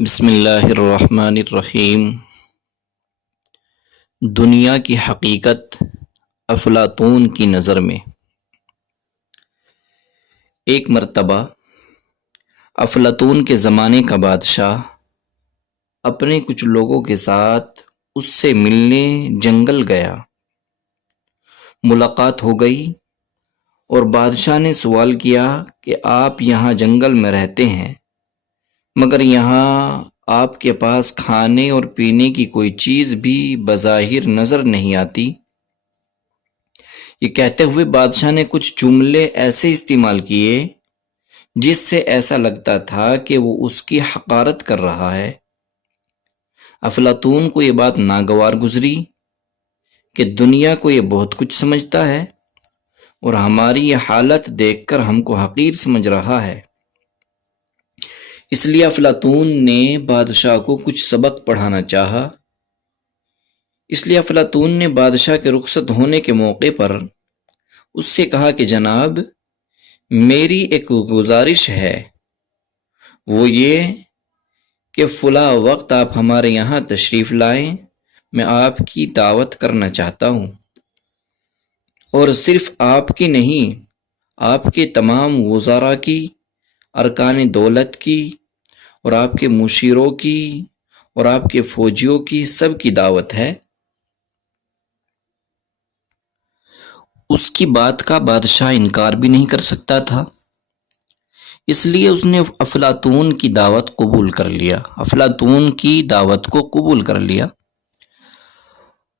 بسم اللہ الرحمن الرحیم۔ دنیا کی حقیقت افلاطون کی نظر میں۔ ایک مرتبہ افلاطون کے زمانے کا بادشاہ اپنے کچھ لوگوں کے ساتھ اس سے ملنے جنگل گیا۔ ملاقات ہو گئی اور بادشاہ نے سوال کیا کہ آپ یہاں جنگل میں رہتے ہیں، مگر یہاں آپ کے پاس کھانے اور پینے کی کوئی چیز بھی بظاہر نظر نہیں آتی۔ یہ کہتے ہوئے بادشاہ نے کچھ جملے ایسے استعمال کیے جس سے ایسا لگتا تھا کہ وہ اس کی حقارت کر رہا ہے۔ افلاطون کو یہ بات ناگوار گزری کہ دنیا کو یہ بہت کچھ سمجھتا ہے اور ہماری یہ حالت دیکھ کر ہم کو حقیر سمجھ رہا ہے۔ اس لیے افلاطون نے بادشاہ کو کچھ سبق پڑھانا چاہا۔ اس لیے افلاطون نے بادشاہ کے رخصت ہونے کے موقع پر اس سے کہا کہ جناب، میری ایک گزارش ہے، وہ یہ کہ فلاں وقت آپ ہمارے یہاں تشریف لائیں، میں آپ کی دعوت کرنا چاہتا ہوں، اور صرف آپ کی نہیں، آپ کے تمام وزراء کی، ارکان دولت کی اور آپ کے مشیروں کی اور آپ کے فوجیوں کی، سب کی دعوت ہے۔ اس کی بات کا بادشاہ انکار بھی نہیں کر سکتا تھا، اس لیے اس نے افلاطون کی دعوت قبول کر لیا، افلاطون کی دعوت کو قبول کر لیا۔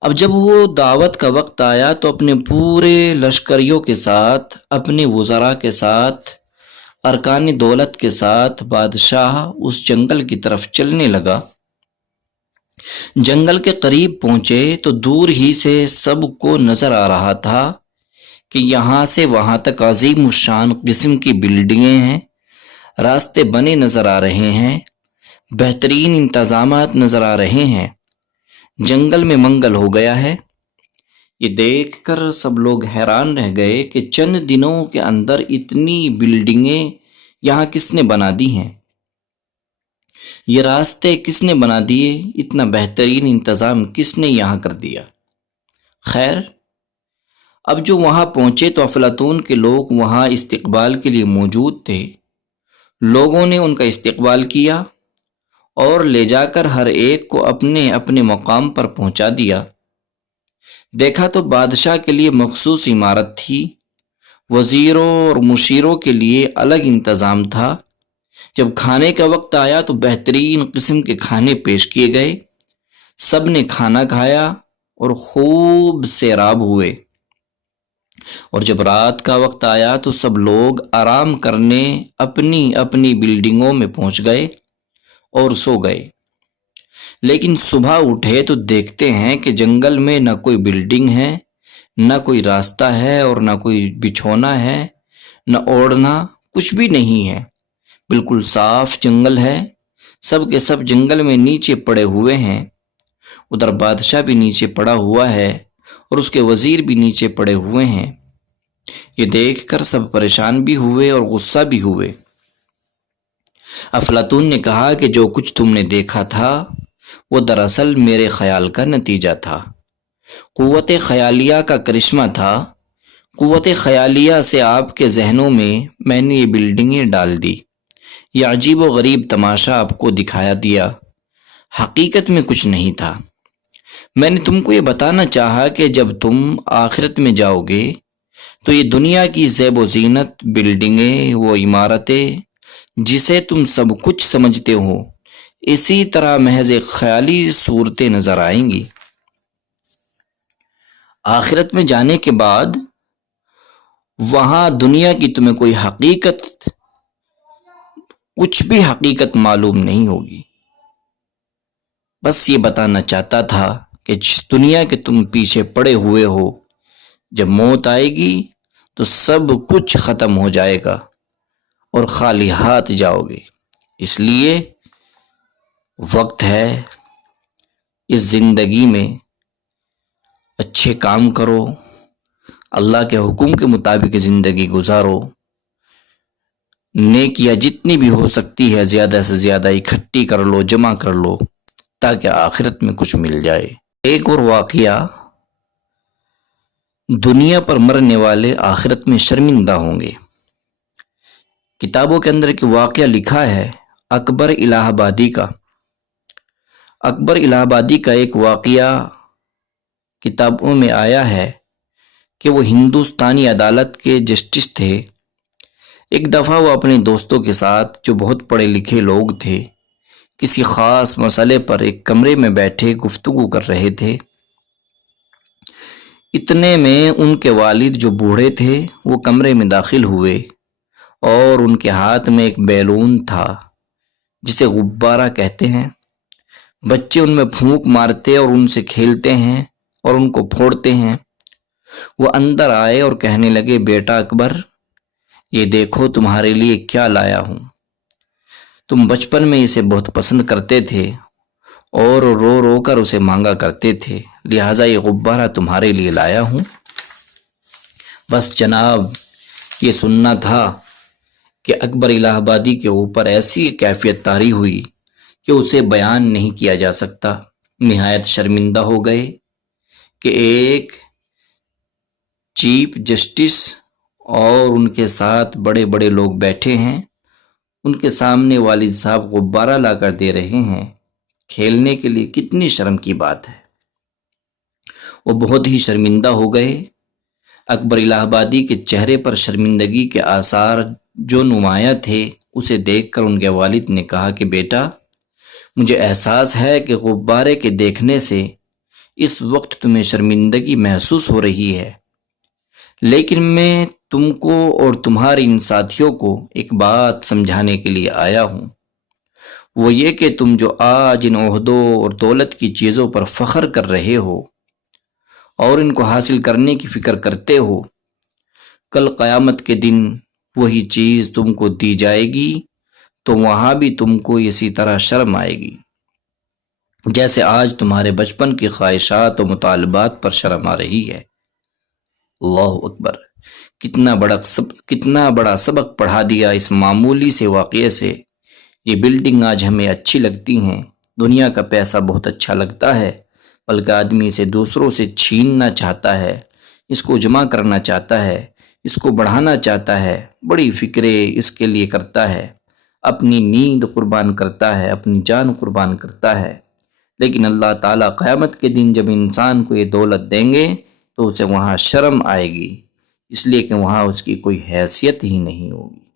اب جب وہ دعوت کا وقت آیا تو اپنے پورے لشکریوں کے ساتھ، اپنے وزراء کے ساتھ، ارکان دولت کے ساتھ بادشاہ اس جنگل کی طرف چلنے لگا۔ جنگل کے قریب پہنچے تو دور ہی سے سب کو نظر آ رہا تھا کہ یہاں سے وہاں تک عظیم الشان قسم کی بلڈنگیں ہیں، راستے بنے نظر آ رہے ہیں، بہترین انتظامات نظر آ رہے ہیں، جنگل میں منگل ہو گیا ہے۔ یہ دیکھ کر سب لوگ حیران رہ گئے کہ چند دنوں کے اندر اتنی بلڈنگیں یہاں کس نے بنا دی ہیں، یہ راستے کس نے بنا دیے، اتنا بہترین انتظام کس نے یہاں کر دیا۔ خیر، اب جو وہاں پہنچے تو افلاطون کے لوگ وہاں استقبال کے لیے موجود تھے۔ لوگوں نے ان کا استقبال کیا اور لے جا کر ہر ایک کو اپنے اپنے مقام پر پہنچا دیا۔ دیکھا تو بادشاہ کے لیے مخصوص عمارت تھی، وزیروں اور مشیروں کے لیے الگ انتظام تھا۔ جب کھانے کا وقت آیا تو بہترین قسم کے کھانے پیش کیے گئے، سب نے کھانا کھایا اور خوب سیراب ہوئے، اور جب رات کا وقت آیا تو سب لوگ آرام کرنے اپنی اپنی بلڈنگوں میں پہنچ گئے اور سو گئے۔ لیکن صبح اٹھے تو دیکھتے ہیں کہ جنگل میں نہ کوئی بلڈنگ ہے، نہ کوئی راستہ ہے اور نہ کوئی بچھونا ہے، نہ اوڑھنا، کچھ بھی نہیں ہے، بالکل صاف جنگل ہے۔ سب کے سب جنگل میں نیچے پڑے ہوئے ہیں، ادھر بادشاہ بھی نیچے پڑا ہوا ہے اور اس کے وزیر بھی نیچے پڑے ہوئے ہیں۔ یہ دیکھ کر سب پریشان بھی ہوئے اور غصہ بھی ہوئے۔ افلاطون نے کہا کہ جو کچھ تم نے دیکھا تھا وہ دراصل میرے خیال کا نتیجہ تھا، قوت خیالیہ کا کرشمہ تھا۔ قوت خیالیہ سے آپ کے ذہنوں میں نے یہ بلڈنگیں ڈال دی، یہ عجیب و غریب تماشا آپ کو دکھایا دیا، حقیقت میں کچھ نہیں تھا۔ میں نے تم کو یہ بتانا چاہا کہ جب تم آخرت میں جاؤ گے تو یہ دنیا کی زیب و زینت، بلڈنگیں، وہ عمارتیں جسے تم سب کچھ سمجھتے ہو، اسی طرح محض ایک خیالی صورتیں نظر آئیں گی۔ آخرت میں جانے کے بعد وہاں دنیا کی تمہیں کوئی حقیقت، کچھ بھی حقیقت معلوم نہیں ہوگی۔ بس یہ بتانا چاہتا تھا کہ جس دنیا کے تم پیچھے پڑے ہوئے ہو، جب موت آئے گی تو سب کچھ ختم ہو جائے گا اور خالی ہاتھ جاؤ گے۔ اس لیے وقت ہے اس زندگی میں اچھے کام کرو، اللہ کے حکم کے مطابق زندگی گزارو، نیکیاں جتنی بھی ہو سکتی ہے زیادہ سے زیادہ اکٹھی کر لو، جمع کر لو، تاکہ آخرت میں کچھ مل جائے۔ ایک اور واقعہ، دنیا پر مرنے والے آخرت میں شرمندہ ہوں گے۔ کتابوں کے اندر ایک واقعہ لکھا ہے اکبر الہ آبادی کا۔ اکبر الہ آبادی کا ایک واقعہ کتابوں میں آیا ہے کہ وہ ہندوستانی عدالت کے جسٹس تھے۔ ایک دفعہ وہ اپنے دوستوں کے ساتھ، جو بہت پڑھے لکھے لوگ تھے، کسی خاص مسئلے پر ایک کمرے میں بیٹھے گفتگو کر رہے تھے۔ اتنے میں ان کے والد جو بوڑھے تھے وہ کمرے میں داخل ہوئے، اور ان کے ہاتھ میں ایک بیلون تھا جسے غبارہ کہتے ہیں۔ بچے ان میں پھونک مارتے اور ان سے کھیلتے ہیں اور ان کو پھوڑتے ہیں۔ وہ اندر آئے اور کہنے لگے، بیٹا اکبر، یہ دیکھو تمہارے لیے کیا لایا ہوں۔ تم بچپن میں اسے بہت پسند کرتے تھے اور رو رو کر اسے مانگا کرتے تھے، لہٰذا یہ غبارہ تمہارے لیے لایا ہوں۔ بس جناب، یہ سننا تھا کہ اکبر الہ آبادی کے اوپر ایسی کیفیت طاری ہوئی کہ اسے بیان نہیں کیا جا سکتا۔ نہایت شرمندہ ہو گئے کہ ایک چیف جسٹس اور ان کے ساتھ بڑے بڑے لوگ بیٹھے ہیں، ان کے سامنے والد صاحب غبارہ لا کر دے رہے ہیں کھیلنے کے لیے۔ کتنی شرم کی بات ہے۔ وہ بہت ہی شرمندہ ہو گئے۔ اکبر الہ آبادی کے چہرے پر شرمندگی کے آثار جو نمایاں تھے، اسے دیکھ کر ان کے والد نے کہا کہ بیٹا، مجھے احساس ہے کہ غبارے کے دیکھنے سے اس وقت تمہیں شرمندگی محسوس ہو رہی ہے، لیکن میں تم کو اور تمہارے ان ساتھیوں کو ایک بات سمجھانے کے لیے آیا ہوں۔ وہ یہ کہ تم جو آج ان عہدوں اور دولت کی چیزوں پر فخر کر رہے ہو اور ان کو حاصل کرنے کی فکر کرتے ہو، کل قیامت کے دن وہی چیز تم کو دی جائے گی تو وہاں بھی تم کو اسی طرح شرم آئے گی جیسے آج تمہارے بچپن کی خواہشات و مطالبات پر شرم آ رہی ہے۔ اللہ اکبر! کتنا بڑا سبق پڑھا دیا اس معمولی سے واقعے سے۔ یہ بلڈنگ آج ہمیں اچھی لگتی ہیں، دنیا کا پیسہ بہت اچھا لگتا ہے، بلکہ آدمی اسے دوسروں سے چھیننا چاہتا ہے، اس کو جمع کرنا چاہتا ہے، اس کو بڑھانا چاہتا ہے، بڑی فکریں اس کے لیے کرتا ہے، اپنی نیند قربان کرتا ہے، اپنی جان قربان کرتا ہے۔ لیکن اللہ تعالیٰ قیامت کے دن جب انسان کو یہ دولت دیں گے تو اسے وہاں شرم آئے گی، اس لیے کہ وہاں اس کی کوئی حیثیت ہی نہیں ہوگی۔